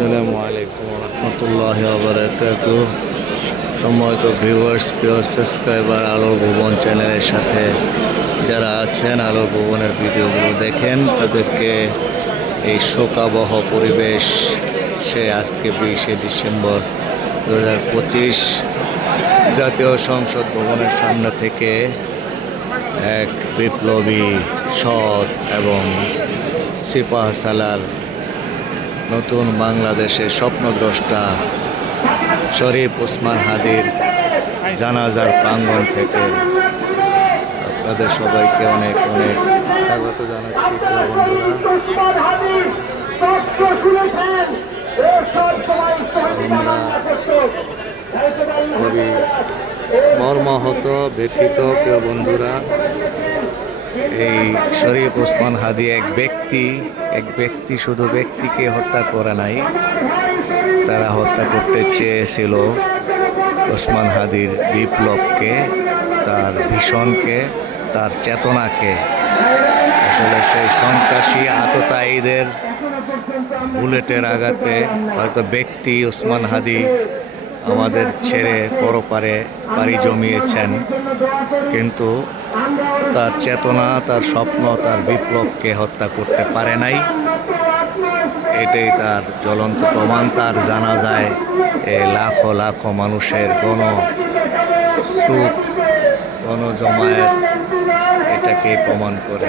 আসসালামু আলাইকুম রহমতুল্লাহি ওয়া বারাকাতুহু। সম্মানিত ভিউয়ার্স, প্রিয় সাবস্ক্রাইবার, আলোর ভুবন চ্যানেলের সাথে যারা আছেন, আলোর ভুবনের ভিডিওগুলো দেখেন, তাদেরকে এই শোকাবহ পরিবেশ সে আজকে 20শে ডিসেম্বর 2025 জাতীয় সংসদ ভবনের সামনে থেকে এক বিপ্লবী, সৎ এবং সিপাহসালার নতুন বাংলাদেশের স্বপ্নদ্রষ্টা শরীফ ওসমান হাদির জানাজার প্রাঙ্গণ থেকে আপনাদের সবাইকে অনেক অনেক স্বাগত জানাচ্ছি। প্রিয় বন্ধুরা, আমরা খুবই মর্মাহত, ব্যথিত প্রিয় বন্ধুরা। এই শরীফ ওসমান হাদি এক ব্যক্তি শুধু ব্যক্তিকে হত্যা করে নাই, তারা হত্যা করতে চেয়েছিল ওসমান হাদির বিপ্লবকে, তার ভীষণকে, তার চেতনাকে। আসলে সেই সন্ত্রাসী আততায়ীদের বুলেটের আঘাতে হয়তো ব্যক্তি ওসমান হাদি আমাদের ছেড়ে পরপারে পাড়ি জমিয়েছেন, কিন্তু তার চেতনা, তার স্বপ্ন, তার বিপ্লবকে হত্যা করতে পারে নাই। এটাই তার জ্বলন্ত প্রমাণ। তার জানাজায় লাখো লাখো মানুষের গণস্রোত, গণজমায়েত এটাকে প্রমাণ করে।